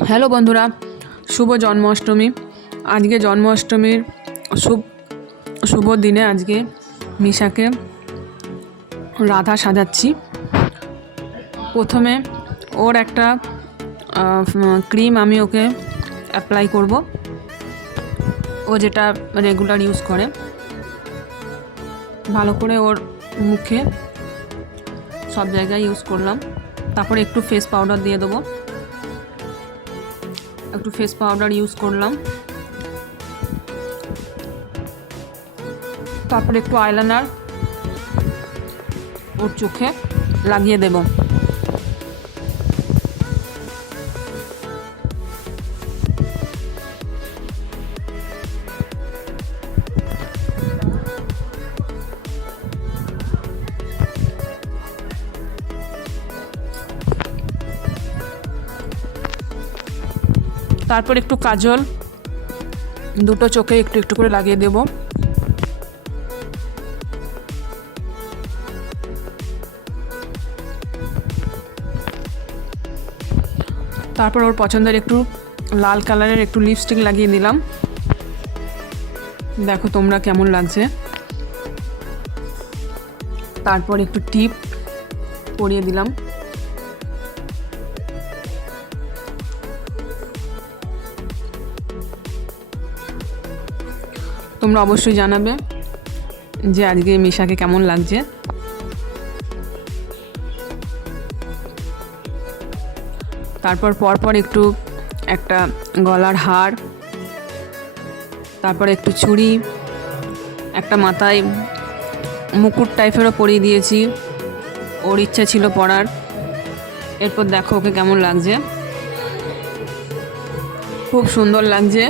Hello বন্ধুরা, শুভ জন্মাষ্টমী। আজকে জন্মাষ্টমীর শুভ দিনে আজকে মিশাকে রাধা সাজাচ্ছি। প্রথমে ওর একটা ক্রিম আমি ওকে অ্যাপ্লাই করব, ও যেটা রেগুলার ইউজ করে। ভালো করে ওর মুখে সব জায়গায় ইউজ করলাম। তারপরে একটু ফেস পাউডার দিয়ে দেবো, একটু ফেস পাউডার ইউজ করলাম। তারপরে একটু আইলাইনার ওর চোখে লাগিয়ে দেব। তারপর একটু কাজল দুটো চোখে একটু একটু করে লাগিয়ে দেব। তারপর ওর পছন্দের একটু লাল কালারের একটু লিপস্টিক লাগিয়ে দিলাম। দেখো তোমরা কেমন লাগছে। তারপর একটু টিপ পরিয়ে দিলাম। তোমরা অবশ্যই জানাবে যে আজকে মিশাকে কেমন লাগছে। তারপর পরপর একটু একটা গলার হার, তারপর একটু চুড়ি, একটা মাথায় মুকুট টাইপেরও পরিয়ে দিয়েছি, ওর ইচ্ছা ছিল পরার। এরপর দেখো ওকে কেমন লাগছে, খুব সুন্দর লাগছে।